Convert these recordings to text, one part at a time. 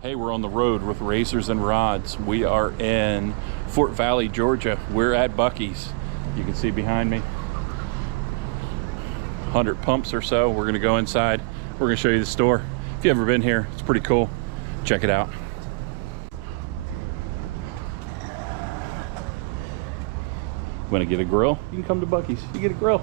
Hey, we're on the road with Razors and Rods. We are in Fort Valley, Georgia. We're at Buc-ee's. You can see behind me 100 pumps or so. We're gonna go inside. We're gonna show you the store. If you've ever been here, it's pretty cool. Check it out. Want to get a grill? You can come to Buc-ee's. You get a grill.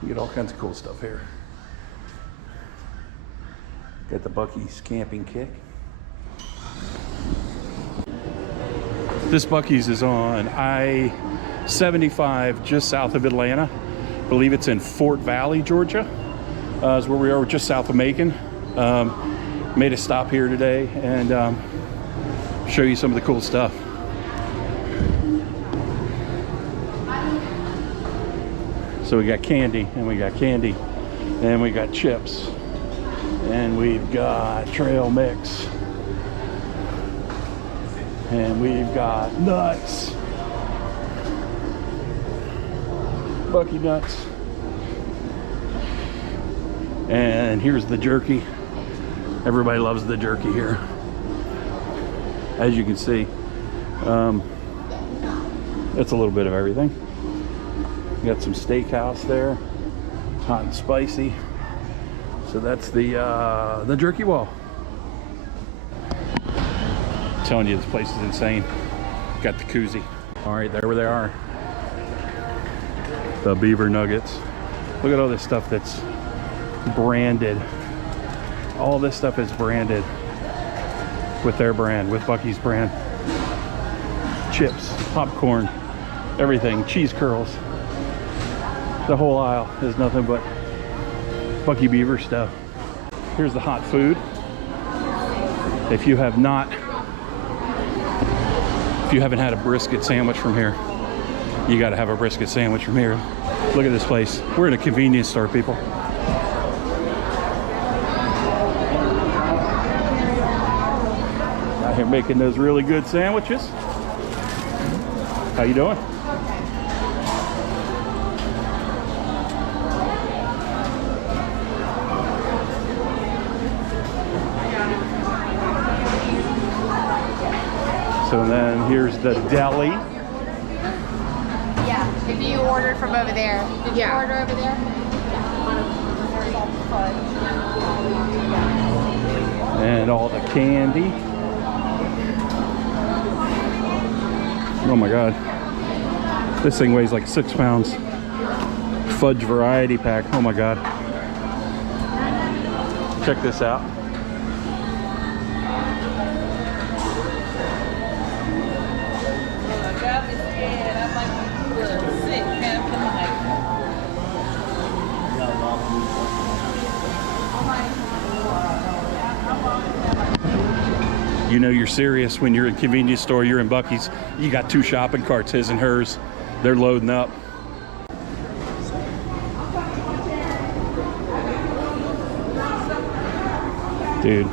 You get all kinds of cool stuff here. Got the Buc-ee's camping kick. This Buc-ee's is on I-75 just south of Atlanta. I believe it's in Fort Valley, Georgia. Is where we are, just south of Macon. Made a stop here today and show you some of the cool stuff. So we got candy, and we got candy, and we got chips, and we've got trail mix, and we've got nuts, Buc-ee nuts, and here's the jerky. Everybody loves the jerky here. As you can see, it's a little bit of everything. Got some steakhouse there, hot and spicy. So that's the jerky wall. I'm telling you, this place is insane. Got the koozie. All right, there they are. The beaver nuggets. Look at all this stuff that's branded. All this stuff is branded with their brand, with Buc-ee's brand. Chips, popcorn, everything, cheese curls. The whole aisle is nothing but Buc-ee beaver stuff. Here's the hot food. If you haven't had a brisket sandwich from here, you got to have a brisket sandwich from here. Look at this place. We're in a convenience store, people. Out here making those really good sandwiches. How you doing? So then here's the deli. Yeah, if you ordered from over there. Did you order over there? And all the candy. Oh my God. This thing weighs like 6 pounds. Fudge variety pack. Oh my God. Check this out. You know you're serious when you're in a convenience store, you're in Buc-ee's, you got 2 shopping carts, his and hers. They're loading up. Dude,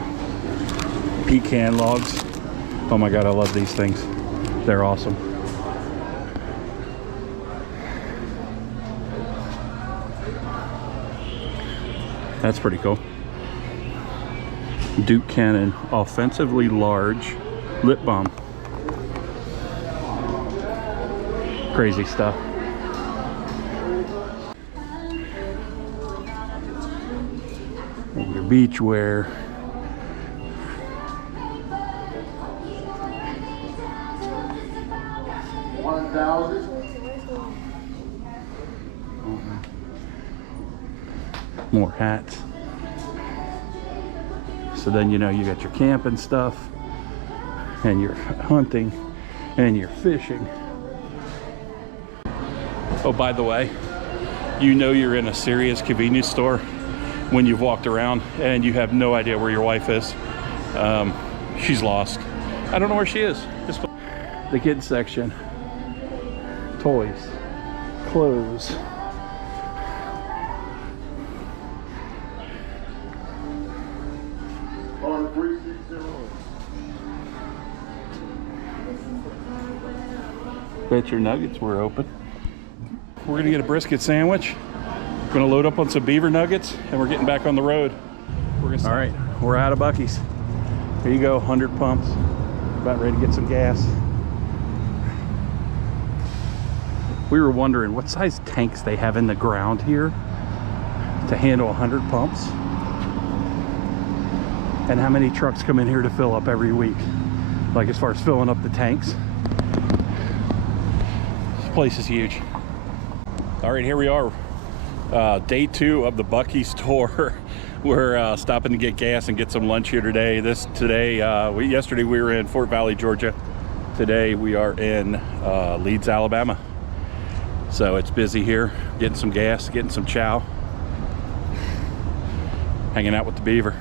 pecan logs. Oh my God, I love these things. They're awesome. That's pretty cool. Duke Cannon offensively large lip balm. Crazy stuff. And your beach wear. More hats. So then you know you got your camping stuff and your hunting and your fishing. Oh, by the way, you know you're in a serious convenience store when you've walked around and you have no idea where your wife is. She's lost. I don't know where she is. The kids section. Toys. Clothes. Bet your nuggets were open. We're gonna get a brisket sandwich. Gonna load up on some beaver nuggets, and we're getting back on the road. All right, we're out of Buc-ee's. Here you go, 100 pumps. About ready to get some gas. We were wondering what size tanks they have in the ground here to handle 100 pumps, and how many trucks come in here to fill up every week, like as far as filling up the tanks. This place is huge. All right, here we are, day 2 of the Buc-ee's tour. We're stopping to get gas and get some lunch here today. Yesterday we were in Fort Valley, Georgia. Today we are in Leeds, Alabama. So it's busy here, getting some gas, getting some chow, hanging out with the beaver.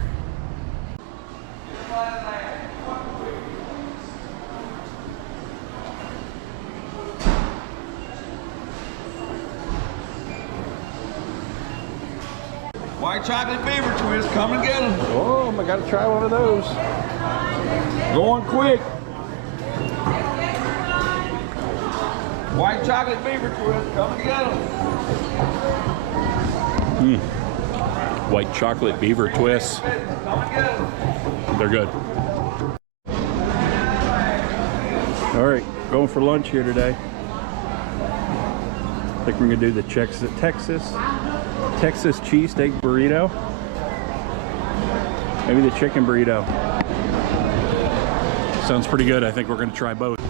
White chocolate beaver twist, come and get them. Oh, I gotta try one of those. Going quick. White chocolate beaver twist, come and get them. White chocolate beaver twists. Come and get them. They're good. All right, going for lunch here today. I think we're gonna do the Texas cheesesteak burrito. Maybe the chicken burrito. Sounds pretty good. I think we're gonna try both.